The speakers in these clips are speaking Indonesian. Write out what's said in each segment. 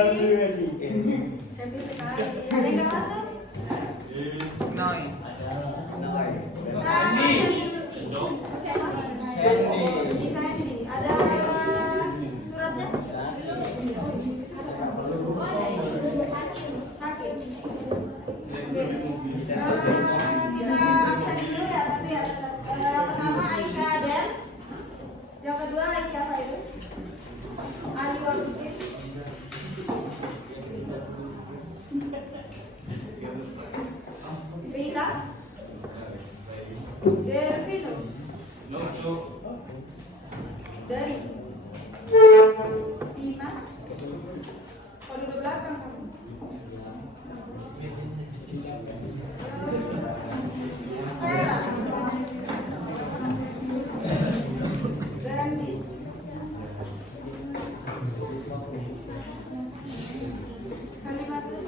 Happy sekali. Ada yang nggak masuk? Noi. Sandy. Ada suratnya? Sakit. Oke. Kita absen dulu ya nanti ya. Yang pertama Aisyah Aden. Yang kedua Aisyah Fairuz. Ali Walusin. Rita. Dervino. Dari Dimas. Kalau di belakang kamu. Vera. Gandis. Kalimatus.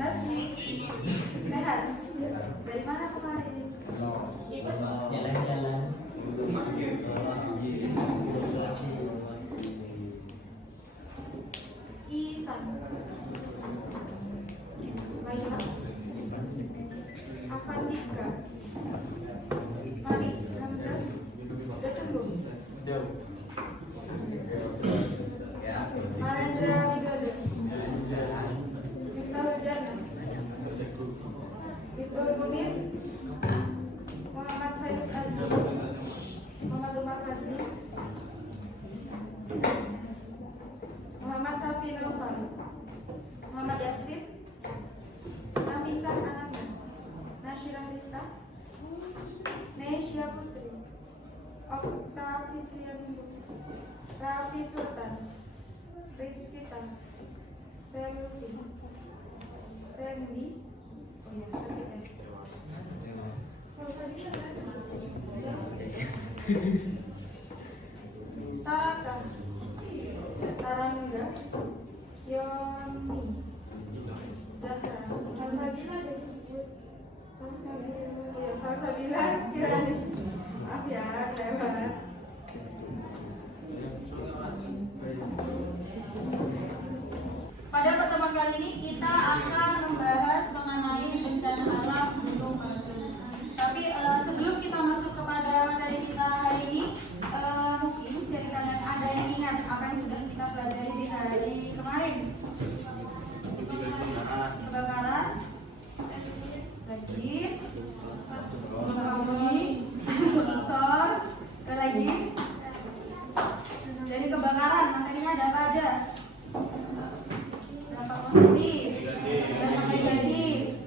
Nasmi. Sehat. Dari mana kemarin? Jalan-jalan. Ivan. Laila. Afandika. Malik Hamzah. Udah sembuh. Marendra Widodo. Miftahul Jannah. Misbahul Munir. Muhammad Fairuz Adi. Muhammad Umar Fadli. Muhammad Safi Naufal. Muhammad Yasmin. Nafisa Ananda. Nasyirah Rista. Nesya Putri. Okta Fitrianindu. Raffi Sultan. Rizkita. Selvi. Sandy. Oh ya, Taraka. Tarangga. Yoni. Zahra. Salsabila Kirani. Maaf ya, lewat. Pada pertemuan kali ini kita akan membahas mengenai bencana alam gunung meletus. Tapi sebelum kita masuk kepada materi kita hari ini, mungkin dari kalian ada yang ingat apa yang sudah kita pelajari di hari kemarin? Kebakaran, banjir, bumi, longsor, ada lagi. Jadi kebakaran materinya ada apa aja? Dampak positif, dampak negatif,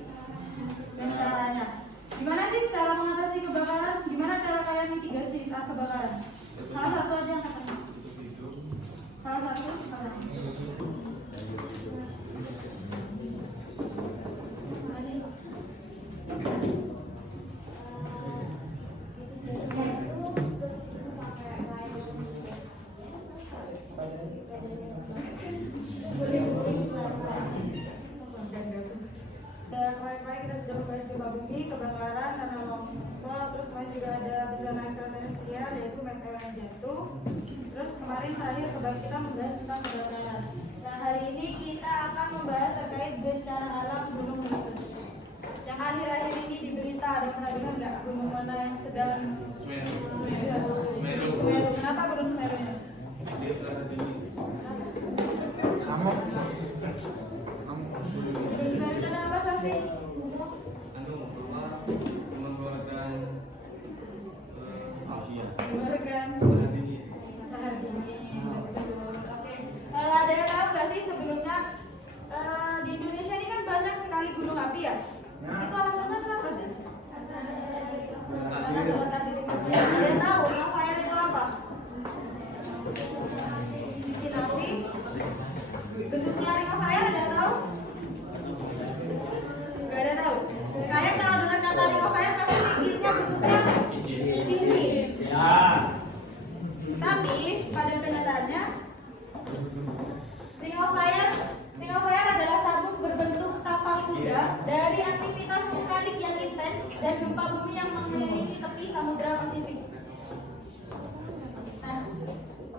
dan caranya. Gimana sih cara mengatasi kebakaran? Gimana cara kalian mitigasi saat kebakaran? Salah satu aja yang katanya. Salah satu katanya. Kemarin kita sudah membahas gempa bumi, kebakaran, tanah longsor, terus kemarin juga ada bencana ekstraterestrial yaitu meteor yang jatuh. Terus kemarin terakhir kita membahas tentang kebakaran. Nah hari ini kita akan membahas terkait bencana alam gunung meletus. Yang akhir-akhir ini di berita ada pernah dengar nggak gunung mana yang sedang Semeru. Kenapa gunung Semeru ini? Kamu. Gunung Semeru itu apa Safi? Mengeluarkan lahar dingin. Oke. Ada yang tahu nggak sih sebelumnya di Indonesia ini kan banyak sekali gunung api ya? Itu alasannya kenapa sih? Karena terletak di dekat. Ada yang tahu ring of fire itu apa? Cincin api. Bentuknya ring of fire ada yang tahu? Gak ada tahu. Kalian kalau dengar kata ring of fire pasti pikirnya bentuknya cincin. Ya. Tapi pada kenyataannya ring of fire adalah sabuk berbentuk tapal kuda dari aktivitas vulkanik yang intens dan gempa bumi yang mengelilingi tepi Samudra Pasifik. Nah,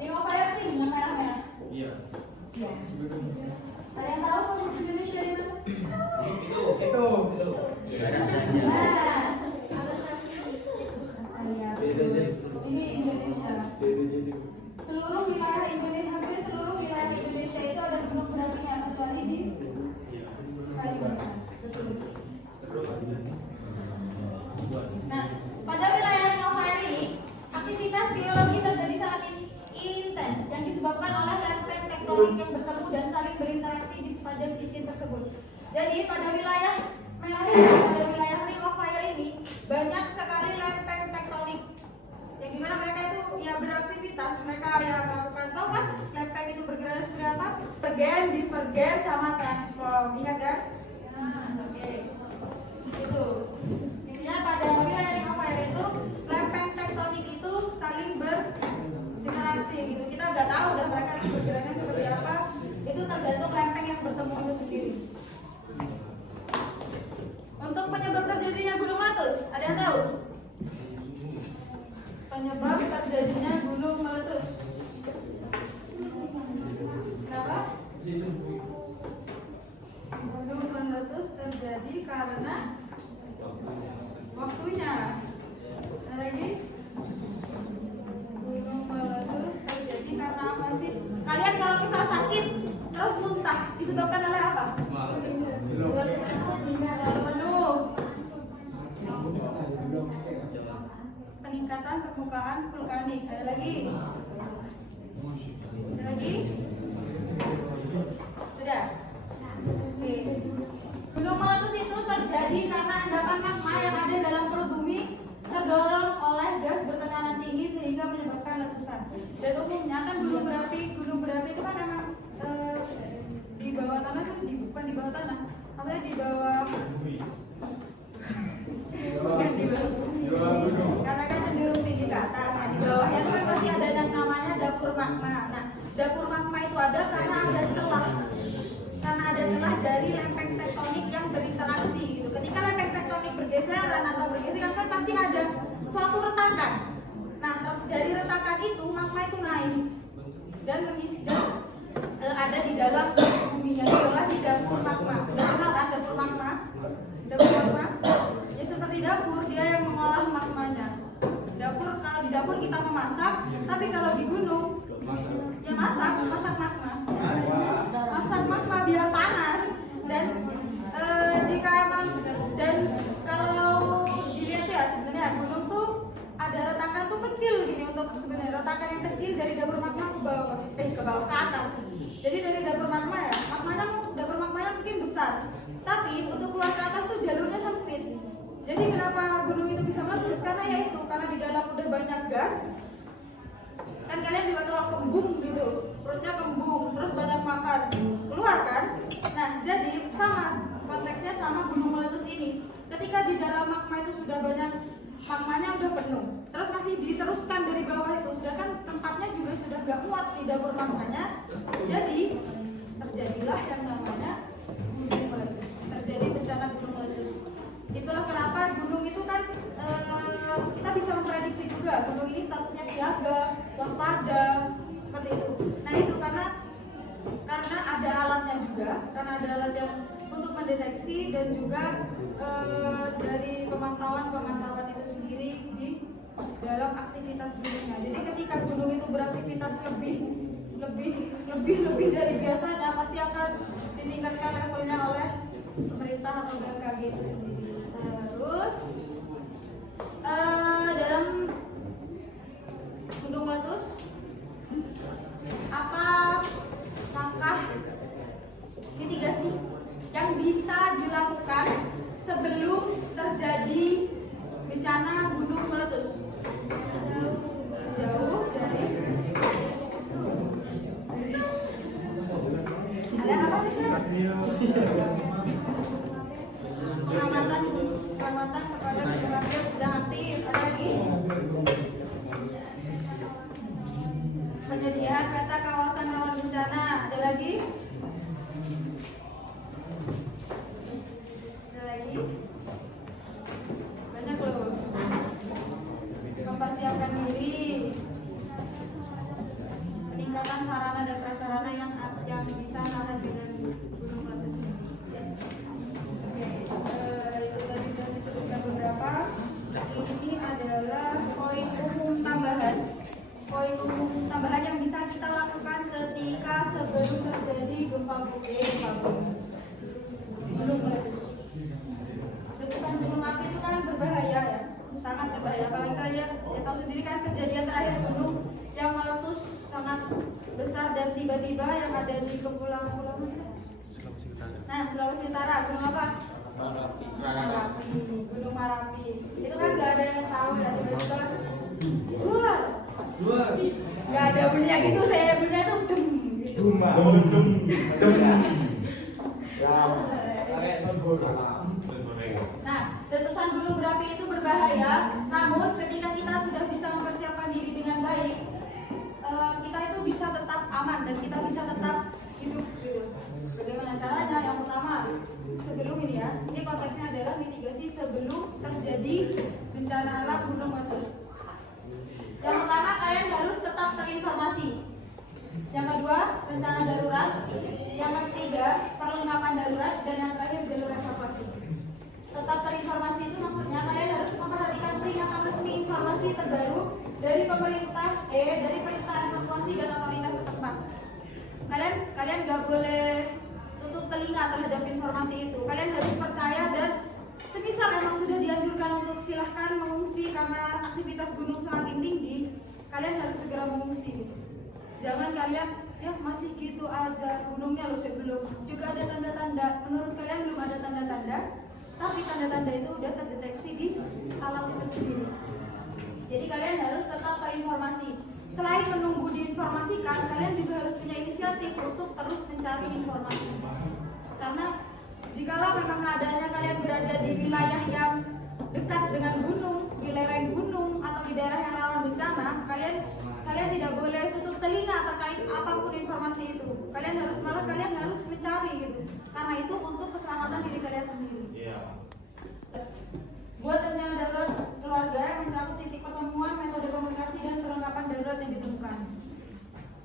ring of fire itu yang merah-merah. Iya. Asia. Ada yang tahu posisi Indonesia di mana? Itu. Nah, Australia. Ini Indonesia. Seluruh wilayah Indonesia, hampir seluruh wilayah Indonesia itu ada gunung berapinya kecuali di Kalimantan. Betul. Nah, pada wilayah Ring of Fire ini, aktivitas geologi terjadi sangat intens yang disebabkan oleh lempeng tektonik yang bertemu dan saling berinteraksi di sepanjang cincin tersebut. Jadi pada wilayah merah ini, pada wilayah Ring of Fire ini banyak sekali lempeng tektonik yang dimana mereka itu ya beraktivitas, mereka ya melakukan, tahu kan lempeng itu bergerak seperti apa? Pergen, divergen, sama transform. Ingat ya? Oke. Itu intinya pada wilayah Ring of Fire itu lempeng tektonik itu saling berinteraksi gitu. Kita nggak tahu dah mereka itu bergeraknya seperti apa. Itu tergantung lempeng yang bertemu itu sendiri. Untuk penyebab terjadinya gunung meletus, ada yang tahu? Penyebab terjadinya gunung meletus. Kenapa? Gunung meletus terjadi karena waktunya. Ada lagi? Gunung meletus terjadi karena apa sih? Kalian kalau misal sakit terus muntah disebabkan oleh apa? Terlalu penuh. Peningkatan permukaan vulkanik. Ada lagi? Ada lagi? Sudah? Oke. Gunung meletus itu terjadi karena endapan magma yang ada dalam perut bumi terdorong oleh gas bertekanan tinggi sehingga menyebabkan letusan. Dan umumnya kan gunung berapi itu kan emang di bawah tanah tuh, bukan di bawah tanah, maksudnya di bawah bukan di bawah bumi, karena kan cenderung tinggi ke atas. Nah, di bawahnya itu kan pasti ada yang namanya dapur magma. Nah, dapur magma itu ada karena ada celah dari lempeng tektonik yang berinteraksi gitu. Ketika lempeng tektonik bergeseran atau bergesekan kan pasti ada suatu retakan. Nah, dari retakan itu magma itu naik dan mengisi ada di dalam bumi yang diolah di dapur magma. Udah kenal kan dapur magma? Dapur magma? Ya seperti dapur, dia yang mengolah magmanya. Kalau di dapur kita memasak, tapi kalau di gunung ya masak magma. Masak magma biar panas dan jika emang dan kalau dilihat ya sebenarnya gunung tuh ada retakan tuh kecil gini untuk sebenarnya retakan yang kecil dari dapur magma ke bawah ke atas. Jadi dari dapur magma ya, dapur magmanya mungkin besar, tapi untuk keluar ke atas tuh jalurnya sempit. Jadi kenapa gunung itu bisa meletus? Karena ya itu, karena di dalam udah banyak gas. Kan kalian juga kalau kembung gitu, perutnya kembung, terus banyak makan, keluar kan? Nah, jadi sama konteksnya sama gunung meletus ini. Ketika di dalam magma itu sudah banyak, magmanya udah penuh, terus masih diteruskan dari bawah itu, sedangkan tempatnya juga sudah gak muat di dapur magmanya. Jadi terjadilah yang namanya gunung meletus, terjadi bencana gunung meletus. Itulah kenapa gunung itu kan kita bisa memprediksi juga gunung ini statusnya siaga, waspada, seperti itu. Nah itu karena ada alatnya juga, karena ada alat yang untuk mendeteksi dan juga dari pemantauan itu sendiri di dalam aktivitas gunungnya. Jadi ketika gunung itu beraktivitas lebih dari biasanya, pasti akan ditingkatkan levelnya oleh pemerintah atau BMKG itu sendiri. Terus dalam gunung meletus apa langkah mitigasi yang bisa dilakukan sebelum terjadi bencana gunung meletus? Jauh dari ada apa nih, Chef? Pengamatan kepada gunung api yang sedang aktif. Ada lagi? Penyediaan peta kawasan rawan bencana. Ada lagi? Ada lagi? Banyak loh. Mempersiapkan diri. Peningkatan sarana dan prasarana yang bisa nahan dengan gunung meletus ini. Oke, itu tadi sudah disebutkan beberapa. Ini adalah poin umum tambahan. Poin umum tambahan yang bisa kita lakukan ketika sebelum terjadi gempa bumi, gunung meletus. Letusan gunung api itu kan berbahaya ya, sangat berbahaya. Apalagi kalian ya tahu sendiri kan kejadian terakhir gunung yang meletus sangat besar dan tiba-tiba yang ada di kepulauan mana? Nah, Sulawesi Utara, gunung apa? Marapi, Gunung Marapi. Itu kan nggak ada yang tahu ya, tiba-tiba nggak ada bunyinya gitu, saya bunyinya itu dem gitu. Nah, letusan gunung berapi itu berbahaya. Namun ketika kita sudah bisa mempersiapkan diri dengan baik, kita itu bisa tetap aman dan kita bisa tetap hidup gitu. Bagaimana caranya? Yang pertama, sebelum ini ya, ini konteksnya adalah mitigasi sebelum terjadi bencana alam gunung meletus. Yang pertama, kalian harus tetap terinformasi. Yang kedua, rencana darurat. Yang ketiga, perlengkapan darurat. Dan yang terakhir, jalur evakuasi. Tetap terinformasi itu maksudnya kalian harus memperhatikan peringatan resmi informasi terbaru dari pemerintah, dari perintah evakuasi dan otoritas setempat. Kalian nggak boleh tutup telinga terhadap informasi itu. Kalian harus percaya dan semisal emang sudah dianjurkan untuk silahkan mengungsi karena aktivitas gunung semakin tinggi, kalian harus segera mengungsi. Jangan kalian ya masih gitu aja, gunungnya loh belum juga ada tanda-tanda. Menurut kalian belum ada tanda-tanda, tapi tanda-tanda itu udah terdeteksi di alam itu sendiri. Jadi kalian harus tetap terinformasi. Selain menunggu diinformasikan, kalian juga harus punya inisiatif untuk terus mencari informasi. Karena jikalau memang keadaannya kalian berada di wilayah yang dekat dengan gunung, di lereng gunung atau di daerah yang rawan bencana, kalian tidak boleh tutup telinga terkait apapun informasi itu. Kalian harus mencari gitu. Karena itu untuk keselamatan diri kalian sendiri. Buat rencana darurat keluarga yang mencakup titik pertemuan, metode komunikasi dan perlengkapan darurat yang ditemukan.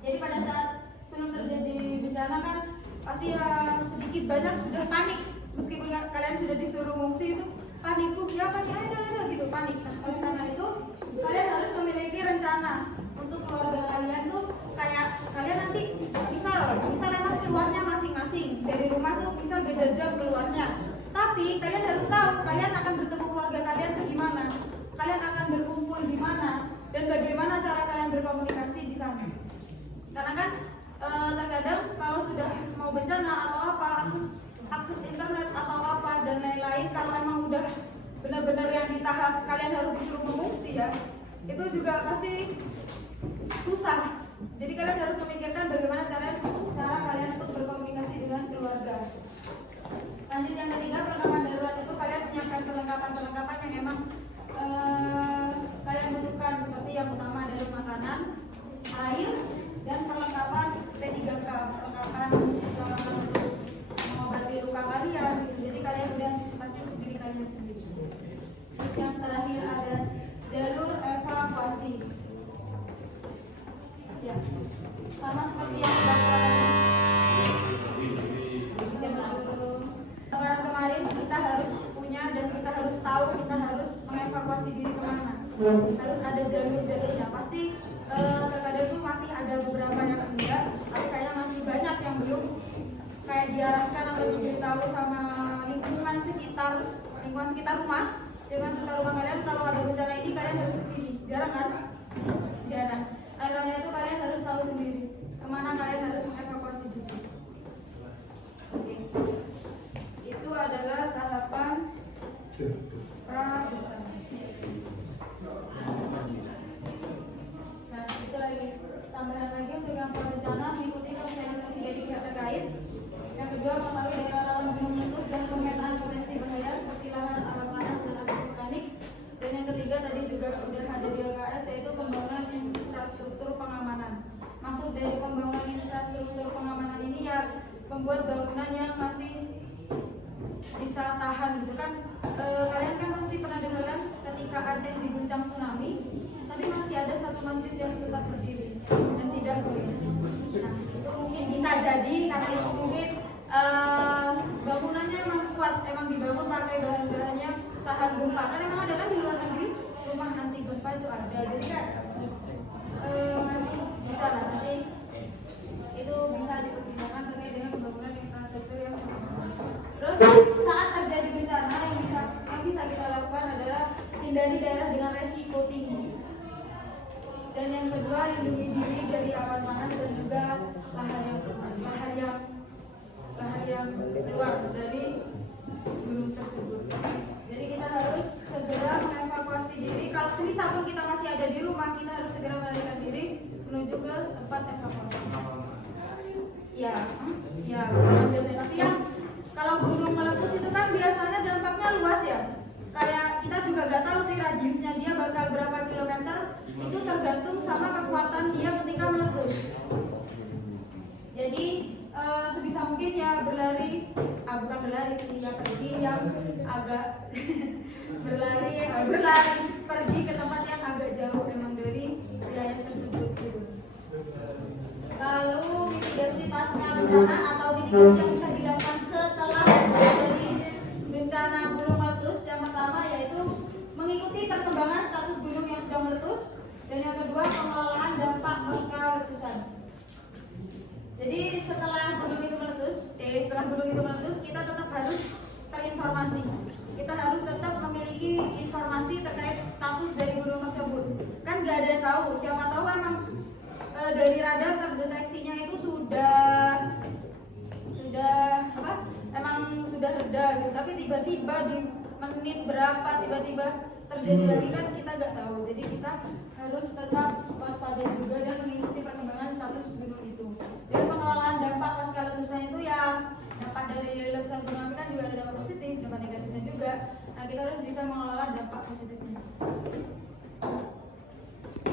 Jadi pada saat sebelum terjadi bencana kan pasti ya sedikit banyak sudah panik, meskipun kalian sudah disuruh mengungsi itu panik, ya kan ada gitu panik. Nah, oleh karena itu kalian harus memiliki rencana untuk keluarga kalian tuh kayak kalian nanti misal emang keluarnya masing-masing dari rumah tuh misal beda jam keluarnya. Tapi kalian harus tahu kalian akan bertemu keluarga kalian tuh gimana, kalian akan berkumpul di mana, dan bagaimana cara kalian berkomunikasi di sana. Karena kan terkadang kalau sudah mau bencana atau apa, akses internet atau apa dan lain-lain, kalau emang udah benar-benar yang di tahap kalian harus disuruh mengungsi ya, itu juga pasti susah. Jadi kalian harus memikirkan bagaimana cara kalian untuk berkomunikasi dengan keluarga. Lanjut yang ketiga, perlengkapan darurat itu kalian menyiapkan perlengkapan yang emang kalian butuhkan, seperti yang utama adalah makanan, air, dan perlengkapan P3K, perlengkapan keselamatan untuk mengobati luka kalian gitu. Jadi kalian udah antisipasi untuk diri kalian sendiri. Terus yang terakhir ada jalur evakuasi. Ya, sama seperti yang kemarin kita harus punya dan kita harus tahu kita harus mengevakuasi diri kemana. Harus ada jalur-jalurnya. Pasti terkadang itu masih ada beberapa yang enggak, tapi kayaknya masih banyak yang belum kayak diarahkan atau diberitahu sama lingkungan sekitar rumah. Lingkungan sekitar rumah kalian kalau ada bencana ini kalian harus ke sini. Jarang kan? Jarang. Karena itu kalian harus tahu sendiri kemana kalian harus mengevakuasi diri. Oke. Itu adalah tahapan pra-bencana. Nah, itu lagi tambahan lagi untuk yang pra-bencana mengikuti sosialisasi dari pihak terkait. Yang kedua, mengetahui daerah rawan gunung meletus dan pemetaan potensi bahaya seperti lahan awan panas dan abu vulkanik. Dan yang ketiga tadi juga sudah ada di LKS, yaitu pembangunan infrastruktur pengamanan. Maksud dari pembangunan infrastruktur pengamanan ini ya membuat bangunan yang masih bisa tahan gitu kan. Kalian kan pasti pernah dengar kan ketika Aceh diguncang tsunami, tapi masih ada satu masjid yang tetap berdiri dan tidak goyah. jadi karena itu mungkin bangunannya emang kuat, emang dibangun pakai bahan-bahannya tahan gempa. Kan emang ada kan di luar negeri rumah anti gempa itu ada, jadi kan masih bisa lah nanti itu bisa dipertimbangkan terkait dengan pembangunan infrastruktur yang terus saat terjadi bencana yang bisa kita lakukan adalah hindari daerah dengan resiko tinggi. Dan yang kedua, lindungi diri dari awan panas dan juga lahar yang keluar dari gunung tersebut. Jadi kita harus segera mengevakuasi diri. Kalau semisal pun kita masih ada di rumah, kita harus segera melarikan diri menuju ke tempat evakuasi. Ya, biasanya. Tapi yang kalau gunung meletus itu kan biasanya dampaknya luas ya. Kayak kita juga nggak tahu sih radiusnya dia bakal berapa kilometer. Itu tergantung sama kekuatan dia ketika meletus. Jadi sebisa mungkin ya bukan berlari sehingga pergi yang agak berlari pergi ke tempat yang agak jauh memang dari wilayah tersebut gitu. Lalu mitigasi pasca bencana atau mitigasi yang bisa dilakukan setelah terjadi bencana gunung meletus, yang pertama yaitu mengikuti perkembangan status gunung yang sedang meletus, dan yang kedua pengelolaan dampak pasca letusan. Jadi setelah gunung itu meletus, kita tetap harus terinformasi. Kita harus tetap memiliki informasi terkait status dari gunung tersebut. Kan nggak ada yang tahu. Siapa tahu emang dari radar terdeteksinya itu sudah emang sudah reda gitu. Tapi tiba-tiba di menit berapa tiba-tiba terjadi lagi kan kita nggak tahu. Jadi kita harus tetap waspada juga dan mengikuti perkembangan status gunung itu. Dan pengelolaan dampak pasca letusan itu yang dampak dari letusan gunung api kan juga ada dampak positif, dampak negatifnya juga. Nah, kita harus bisa mengelola dampak positifnya.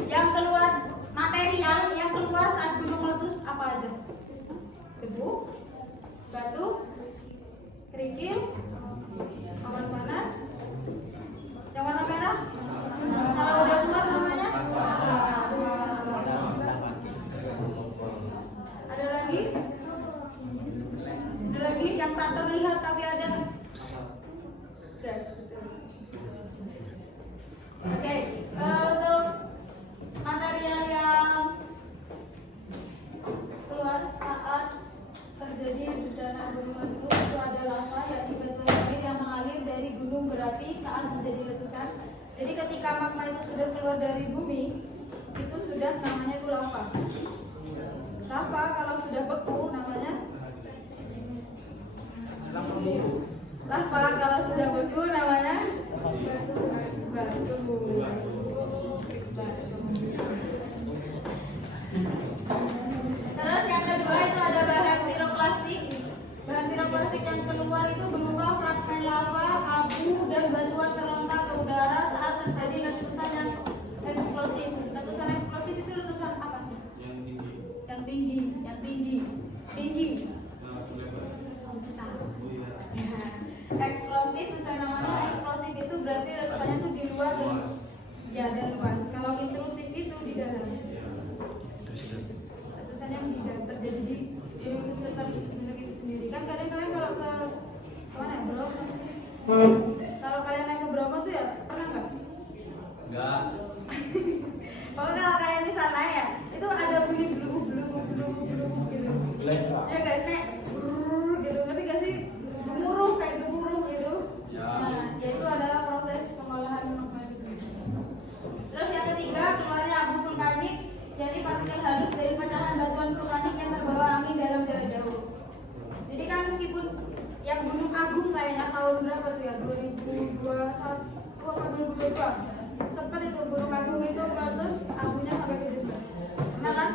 Yang keluar material yang keluar saat gunung meletus apa aja? Debu, batu, kerikil, awan panas. Yang warna merah? Kalau udah keluar namanya? Ada lagi? Ada lagi yang tak terlihat tapi ada gas. Oke, untuk material yang keluar saat terjadi bencana gunung meletus itu ada lava, yakni batuan air yang mengalir dari gunung berapi saat terjadi letusan. Jadi ketika magma itu sudah keluar dari bumi, itu sudah namanya itu lava. Lava kalau sudah beku namanya lava, kalau sudah beku namanya batu. Terus yang kedua itu ada bahan piroklastik. Bahan piroklastik yang keluar itu berupa fragmen lava, abu, dan batuan terlontar ke udara saat terjadi letusan yang eksplosif. Letusan eksplosif itu letusan apa sih? Yang tinggi. Besar. Eksplosif sesuai namanya, eksplosif itu berarti letusannya itu di luar dan luas. Kalau intrusif itu di dalam. Letusan yang terjadi di gunung itu sendiri. Kan kadang-kadang kalau ke mana ya, Bromo sih. Kalau kalian naik ke Bromo tuh ya pernah nggak? Enggak. Kalau kalian di sana ya, itu ada bunyi blubuk gitu. Ya guys, kayak gitu. Ngerti gak sih? Kayak gemuruh gitu. Ya. Nah, yaitu adalah proses pengolahan magma itu sendiri. Terus yang ketiga, keluarnya abu vulkanik, jadi partikel halus dari pecahan batuan vulkanik yang terbawa angin dalam jarak jauh. Jadi kan meskipun yang Gunung Agung kayaknya tahun berapa tuh ya, 2021 apa 2022, sempat itu Gunung Agung itu meletus, abunya sampai ke Jember. Pernah kan?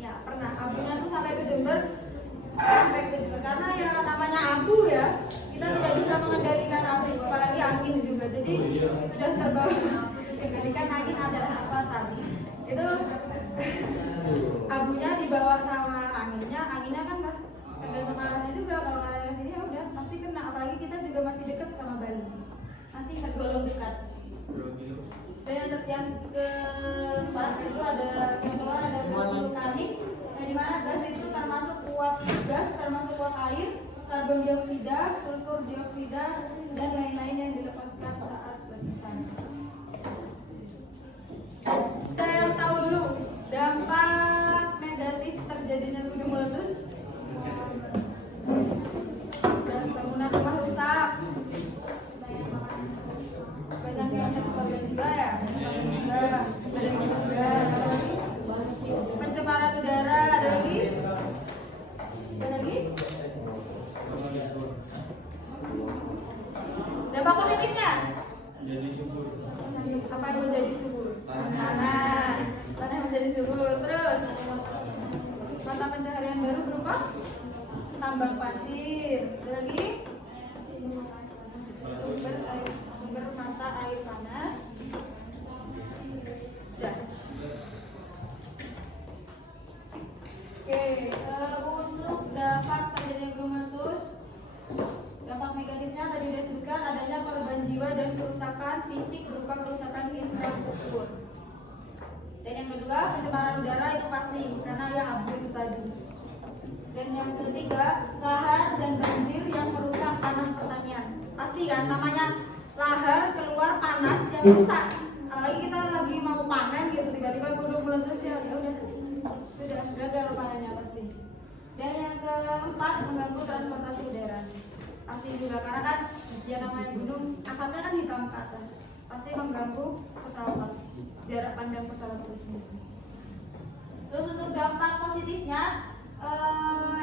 Ya pernah. Abunya tuh sampai ke Jember, karena ya namanya abu ya, kita tidak bisa mengendalikan abu, apalagi angin juga. Jadi sudah terbawa. Mengendalikan angin adalah avatan. Itu abunya dibawa sama anginnya kan pas tergantung arahnya juga. Kalau arahnya sini ya udah pasti kena. Apalagi kita juga masih dekat sama Bali, masih tergolong dekat. Dan yang keempat itu ada yang keluar ada gas vulkanik, yang dimana gas itu termasuk karbon dioksida, sulfur dioksida, dan lain-lain yang dilepaskan saat letusan. Kita yang tahu dulu dampak negatif terjadinya gunung meletus. Dan bangunan rumah rusak. Banyak yang ada korban jiwa ya, korban jiwa, ada yang meninggal, ada lagi pencemaran udara, ada lagi. Dampak positifnya apa yang menjadi subur? Tanah yang menjadi subur. Terus mata pencaharian baru berupa tambang pasir. Ada lagi sumber mata air panas. Sudah. Oke, untuk dampak terjadinya gunung meletus, dampak negatifnya tadi disebutkan adanya korban jiwa dan kerusakan fisik berupa kerusakan infrastruktur. Dan yang kedua, pencemaran udara itu pasti karena yang abu itu tadi. Dan yang ketiga, lahar dan banjir yang merusak tanah pertanian. Pasti kan, namanya lahar keluar panas yang merusak. Apalagi kita lagi mau panen gitu, tiba-tiba gunung meletus ya udah sudah gagal panennya pasti. Dan yang keempat, mengganggu transportasi udara. Pasti juga karena kan ya namanya gunung asapnya kan hitam ke atas, pasti mengganggu pesawat, jarak pandang pesawat itu sendiri. Terus untuk dampak positifnya,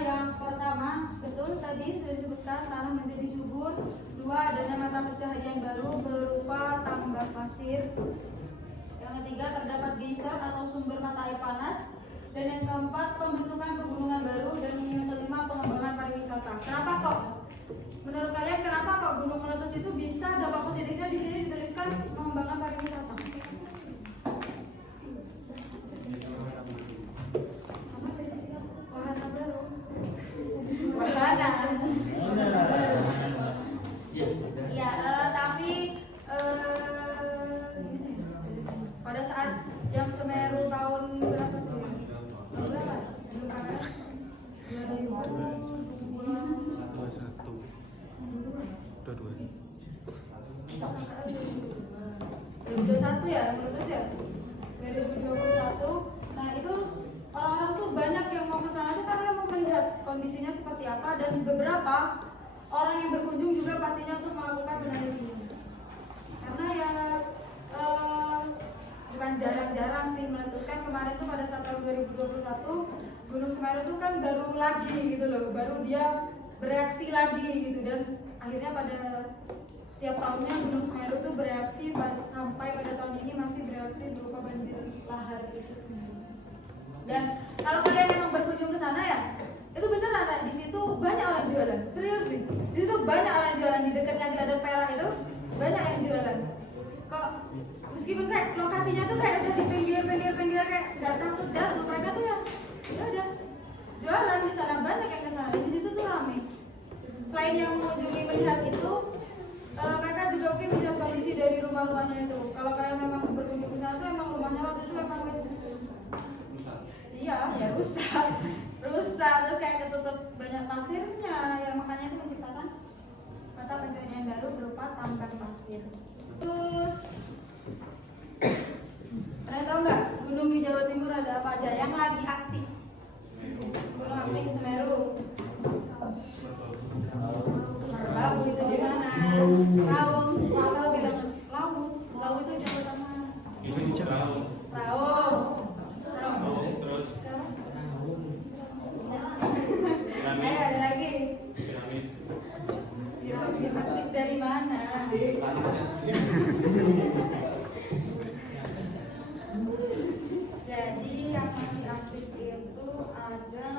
yang pertama betul tadi sudah disebutkan tanah menjadi subur. Dua, adanya mata pencaharian baru berupa tambang pasir. Yang ketiga, terdapat geyser atau sumber mata air panas. Dan yang keempat, pembentukan pegunungan baru. Dan yang kelima, pengembangan pariwisata. Kenapa kok? Menurut kalian kenapa kok gunung meletus itu bisa dampak positifnya di sini dituliskan pengembangan pariwisata? Wahana baru. Wahana. Ya, tapi pada saat yang Semeru tahun berapa tuh ya? Tahun berapa? Sebelum apa? 2021 ya, meletus ya? 2021. Nah itu orang-orang tuh banyak yang mau ke sana tuh karena mau melihat kondisinya seperti apa, dan beberapa orang yang berkunjung juga pastinya untuk melakukan penelitian. Karena ya bukan jarang-jarang sih meletus. Kan kemarin tuh pada saat tahun 2021 Gunung Semeru tuh kan baru lagi gitu loh, baru dia bereaksi lagi gitu, dan akhirnya pada tiap tahunnya Gunung Semeru tuh bereaksi sampai pada tahun ini masih bereaksi berupa banjir lahar gitu. Dan kalau kalian memang berkunjung ke sana ya, itu beneran kan, di situ banyak orang jualan, serius nih. Di situ banyak orang jualan, di dekatnya Geladak Perak itu banyak yang jualan. Kok meskipun kayak lokasinya tuh kayak udah di pinggir kayak nggak takut jatuh, mereka tuh ya udah jualan di sana, banyak yang ke sana. Di situ tuh ramai. Selain yang mengunjungi melihat itu, mereka juga mungkin melihat kondisi dari rumah-rumahnya itu. Kalau kalian memang berkunjung ke sana tuh emang rumahnya waktu itu memang rusak, terus kayak ketutup banyak pasirnya, ya makanya itu menciptakan mata pencaharian baru berupa tambang pasir. Terus kalian tahu nggak gunung di Jawa Timur ada apa aja yang lagi aktif? Gunung aktif Semeru. Lawu itu di mana? Raung, kalau bilang Lawu itu Jawa Tengah. Raung. Ayo ada lagi. Piramid aktif dari mana? Jadi yang masih aktif itu ada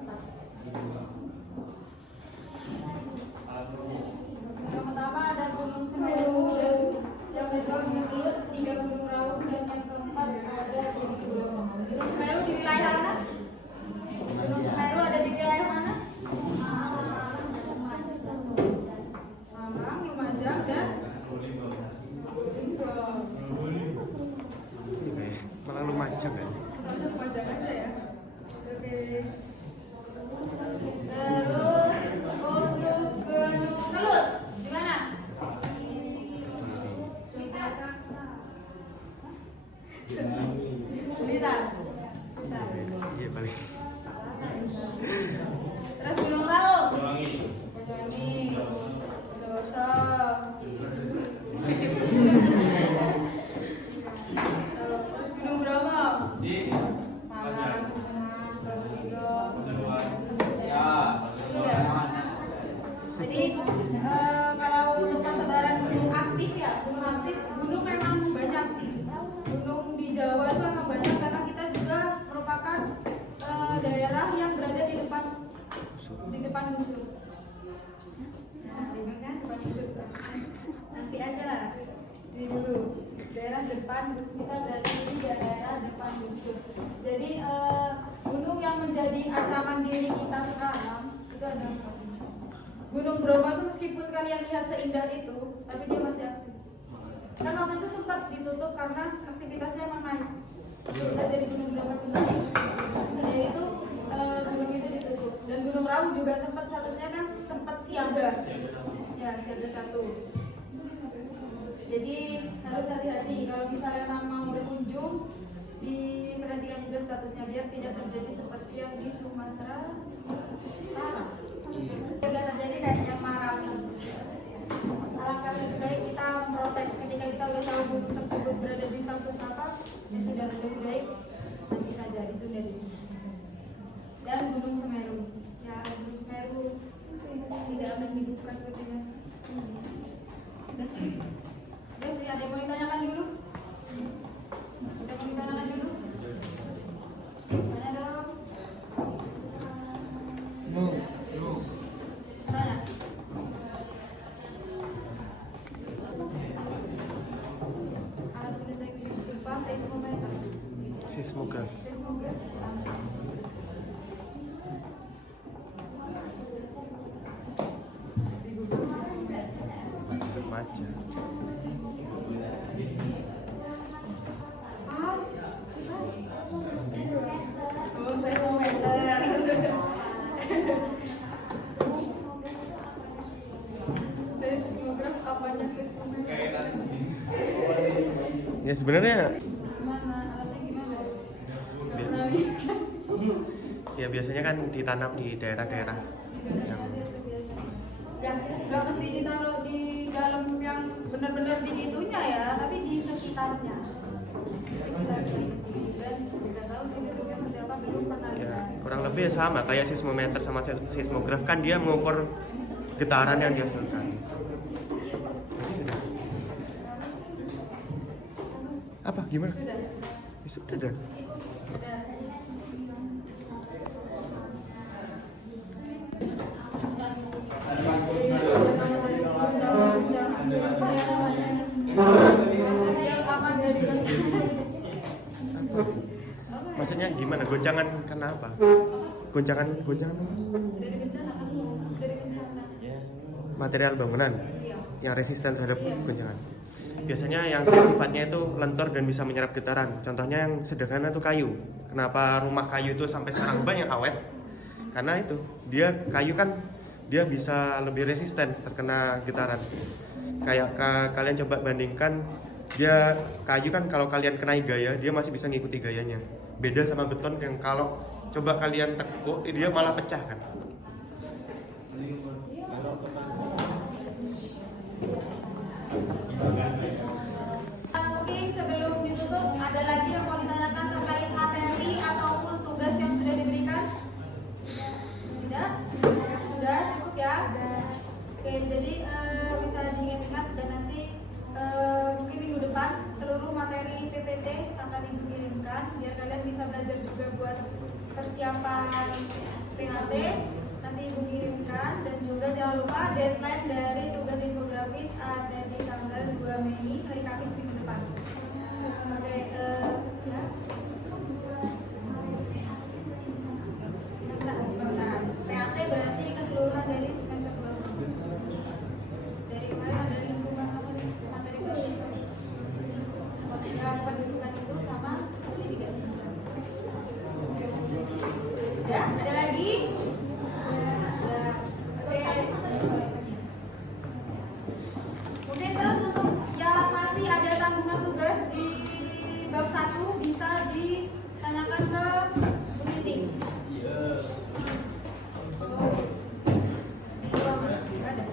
4. Yang pertama ada Gunung Semeru, dan yang kedua Gunung Kelut, 3 Gunung Raung, dan yang keempat ada Gunung Bromo. Gunung Semeru di wilayah mana? Gunung Semeru ada di wilayah mana? Malang, Lumajang, dan Probolinggo. nanti aja lah. Ini dulu daerah depan bus kita berada di daerah depan busur. Jadi gunung yang menjadi ancaman diri kita sekarang itu ada Gunung Bromo itu meskipun kalian lihat seindah itu, tapi dia masih aktif. Kan waktu itu sempat ditutup karena aktivitasnya emang naik. Aktivitas dari Gunung Bromo itu naik. Jadi itu gunung itu ditutup. Dan Gunung Raung juga sempat statusnya kan sempat siaga. Ya, siaga 1. Jadi harus hati-hati kalau misalnya mau berkunjung, diperhatikan juga statusnya biar tidak terjadi seperti yang di Sumatera Utara. Tidak terjadi kayak yang Marapi. Alangkah lebih baik kita memprotek ketika kita udah tahu gunung tersebut berada di status apa, ya sudah lebih baik nanti saja itu dari. Dan Gunung Semeru, ya Gunung Semeru tidak akan dibuka seperti biasa. Udah sih. Oke, sih ada yang mau ditanyakan dulu? Ada yang mau ditanyakan dulu? Tanya dong. No. Tanya. Alat pendeteksi gempa seismometer. Seismograf. Seismograf. Bisa baca. Oh, seismometer. Seismograf apanya seismometer? Ya sebenarnya Gimana? Alatnya gimana? ya biasanya kan ditanam di daerah-daerah yang Nggak mesti ditaruh di dalam yang benar-benar di itunya ya, tapi di sekitarnya. Di sekitarnya itu. Dan nggak tahu sih bentuknya seperti apa, belum pernah ya lihat. kurang lebih sama kayak seismometer sama seismograf kan dia mengukur getaran yang dihasilkan. Apa gimana? Sudah. Sudah dah. Sudah. Maksudnya gimana? Goncangan karena apa? Goncangan Dari bencana kan? Dari bencana. material bangunan Iya. yang resisten terhadap Iya. goncangan. Biasanya yang sifatnya itu lentur dan bisa menyerap getaran. Contohnya yang sederhana itu kayu. Kenapa rumah kayu itu sampai sekarang banyak awet? Karena itu dia kayu kan dia bisa lebih resisten terkena getaran. Kayak kalian coba bandingkan dia kayu kan kalau kalian kenai gaya dia masih bisa ngikuti gayanya. Beda sama beton yang kalau coba kalian tekuk dia malah pecah kan. Mungkin sebelum ditutup ada lagi yang mau ditanyakan terkait materi ataupun tugas yang sudah diberikan? Tidak? Sudah cukup ya? Oke, jadi bisa diingat-ingat dan nanti mungkin minggu depan seluruh materi PPT akan ibu kirimkan biar kalian bisa belajar juga buat persiapan PAT. Nanti ibu kirimkan dan juga jangan lupa deadline dari tugas infografis ada di tanggal 2 Mei hari Kamis minggu depan. Oke, ya. Bentar. PAT berarti keseluruhan dari semester 2. Dari kemarin ada lingkungan apa nih? Materi baru satu. Ya, pendudukan itu sama mitigasi bencana. Ya, ada lagi? Oke. Mungkin terus untuk yang masih ada tanggungan tugas di bab 1 bisa ditanyakan ke Bu Siti. Oh. Di ruang ada.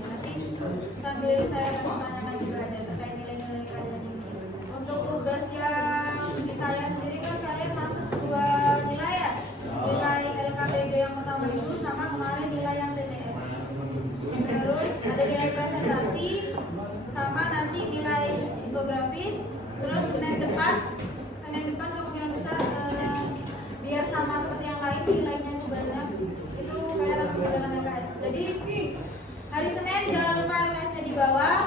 Nanti sambil saya tanyakan juga aja terkait nilai-nilai kalian ini. Untuk tugas yang di saya sendiri kan kalian masuk 2 nilai ya. Nilai LKPD yang pertama itu sama kemarin nilai yang TTS. Terus ada nilai presentasi sama nanti nilai infografis. Terus Senin depan kemungkinan besar Ustaz, biar sama seperti yang lain nilainya itu banyak. Itu kayak dalam perjalanan LKS. Jadi hari Senin jangan lupa LKS-nya di bawah.